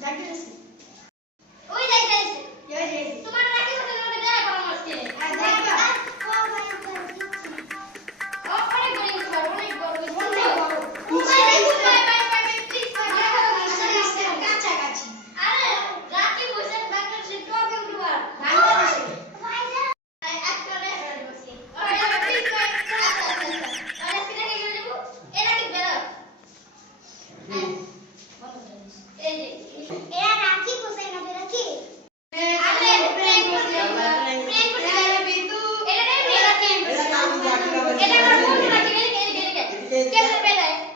That is